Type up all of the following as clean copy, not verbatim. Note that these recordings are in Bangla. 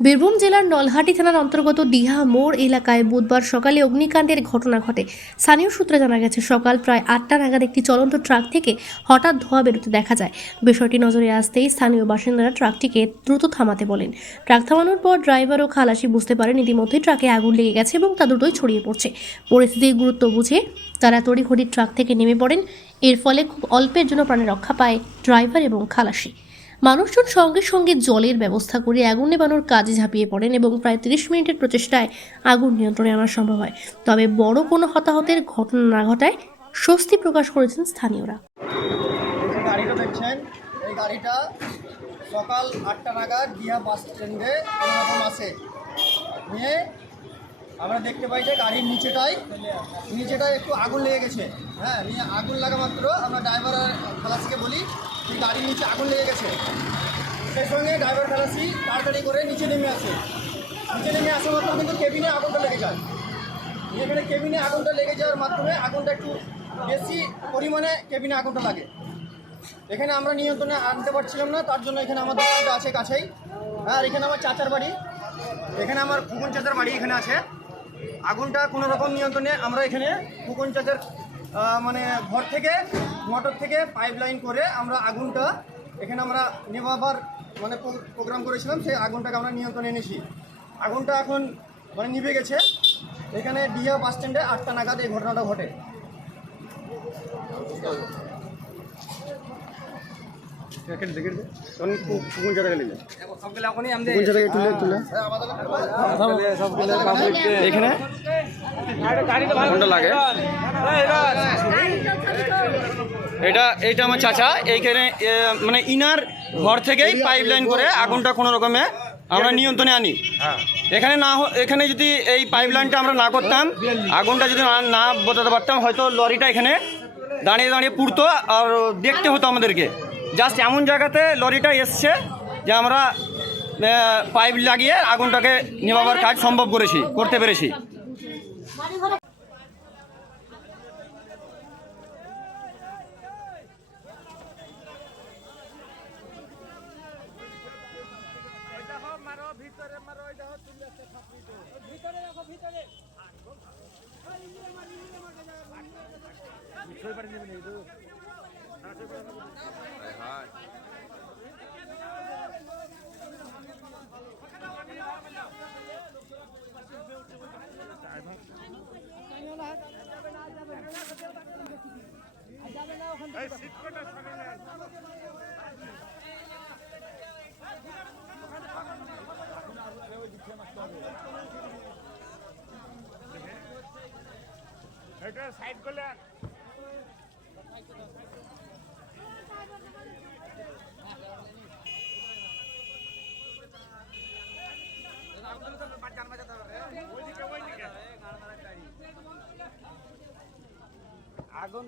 বীরভূম জেলার নলহাটি থানার অন্তর্গত ডিহা মোড় এলাকায় বুধবার সকালে অগ্নিকাণ্ডের ঘটনা ঘটে। স্থানীয় সূত্রে জানা গেছে, সকাল প্রায় 8টা নাগাদ একটি চলন্ত ট্রাক থেকে হঠাৎ ধোঁয়া বেরোতে দেখা যায়। বিষয়টি নজরে আসতেই স্থানীয় বাসিন্দারা ট্রাকটিকে দ্রুত থামাতে বলেন। ট্রাক থামানোর পর ড্রাইভার ও খালাসি বুঝতে পারেন ইতিমধ্যেই ট্রাকে আগুন লেগে গেছে এবং তা দ্রুতই ছড়িয়ে পড়ছে। পরিস্থিতির গুরুত্ব বুঝে তারা তড়িঘড়ি ট্রাক থেকে নেমে পড়েন। এর ফলে খুব অল্পের জন্য প্রাণে রক্ষা পায় ড্রাইভার এবং খালাসি। মানুষজন সঙ্গে সঙ্গে জলের ব্যবস্থা করে আগুন নেভানোর কাজে ঝাঁপিয়ে পড়েন এবং প্রায় 30 মিনিটের প্রচেষ্টায় আগুন নিয়ন্ত্রণে আনা সম্ভব হয়। তবে বড় কোনো হতাহতের ঘটনা না ঘটায় স্বস্তি প্রকাশ করেছেন স্থানীয়রা। যে গাড়িটা দেখছেন, এই গাড়িটা সকাল 8টা নাগাদ ডিহা বাস স্ট্যান্ডে কোনোরকম আসে নিয়ে আমরা দেখতে পাই যে গাড়ির নিচেটায় একটু আগুন লেগে গেছে। হ্যাঁ, নিয়ে আগুন লাগা মাত্র আমরা ড্রাইভার আর খালাসিকে বলি যে গাড়ির নিচে আগুন লেগে গেছে। সেই সঙ্গে ড্রাইভার খালাসি তাড়াতাড়ি করে নিচে নেমে আসে মাত্র কিন্তু কেবিনে আগুনটা লেগে যায়। এখানে কেবিনে আগুনটা লেগে যাওয়ার মাধ্যমে আগুনটা একটু বেশি পরিমাণে কেবিনে আগুনটা লাগে। এখানে আমরা নিয়ন্ত্রণে আনতে পারছিলাম না, তার জন্য এখানে আমার দোকানটা আছে কাছেই। আর এখানে আমার চাচার বাড়ি, এখানে আমার ফুকন চাচার বাড়ি এখানে আছে। আগুনটা কোনো রকম নিয়ন্ত্রণে আমরা এখানে ফুকন চাচার মানে ঘর থেকে মোটর থেকে পাইপ লাইন করে আমরা আগুনটা এখানে আমরা নেভাবার মানে প্রোগ্রাম করেছিলাম। সেই আগুনটাকে আমরা নিয়ন্ত্রণে এনেছি। আগুনটা এখন মানে নিভে গেছে। এখানে ডিহা বাস স্ট্যান্ডে 8টা নাগাদ এই ঘটনাটা ঘটে। এখানে লাগে এটা আমার চাচা এইখানে মানে ইনার ঘর থেকেই পাইপ লাইন করে আগুনটা কোনো রকমে আমরা নিয়ন্ত্রণে আনি। এখানে এখানে যদি এই পাইপ লাইনটা আমরা না করতাম, আগুনটা যদি না বোঝাতে পারতাম, হয়তো লরিটা এখানে দাঁড়িয়ে দাঁড়িয়ে পুড়তো আর দেখতে হতো আমাদেরকে। জাস্ট এমন জায়গাতে লরিটা এসছে যে আমরা পাইপ লাগিয়ে আগুনটাকে নেভাবার কাজ সম্ভব করতে পেরেছি। সাইড করলে আগুন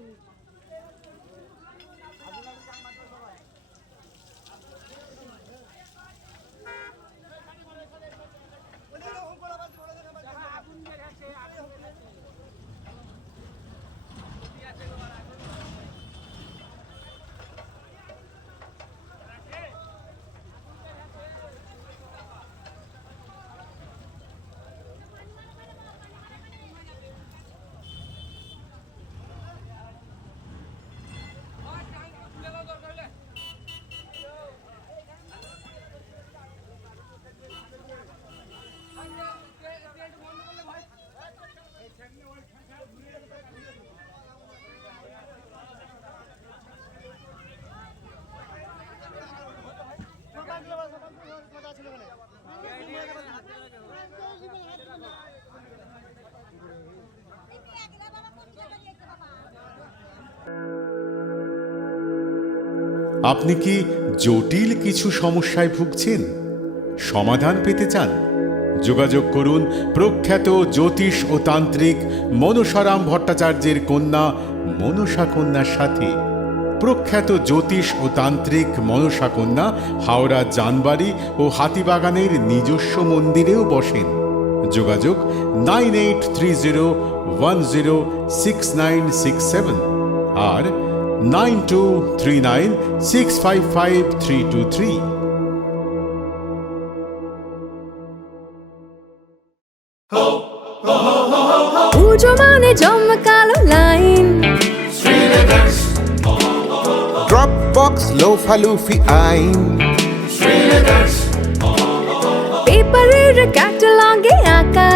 আপনি কি জটিল কিছু সমস্যায় ভুগছেন? সমাধান পেতে চান? যোগাযোগ করুন প্রখ্যাত জ্যোতিষ ও তান্ত্রিক মনসারাম ভট্টাচার্যের কন্যা মনসা কন্যার সাথে। প্রখ্যাত জ্যোতিষ ও তান্ত্রিক মনসা কন্যা হাওড়া জানবাড়ি ও হাতিবাগানের নিজস্ব মন্দিরেও বসেন। যোগাযোগ 9830106967 আর 9239 655 323। পুজো মানে জমকালো লাইন, ড্রপ বক্স লোফা লুফি আইন, পেপারের ক্যাটালগে আঁকা,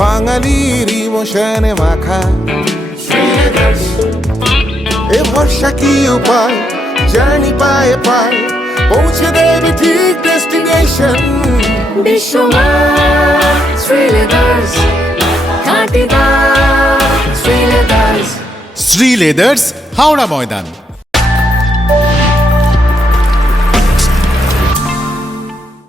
বাঙালির ইমোশনে মাখা। এ ভরসা কি উপায়, জার্নি পায়ে পায় পৌঁছে দেবে ঠিক ডেস্টিনেশন। বিশ্বমান শ্রীলেদার্স, খাঁটি দাম শ্রীলেদার্স। শ্রী লেদার্স, হাওড়া ময়দান।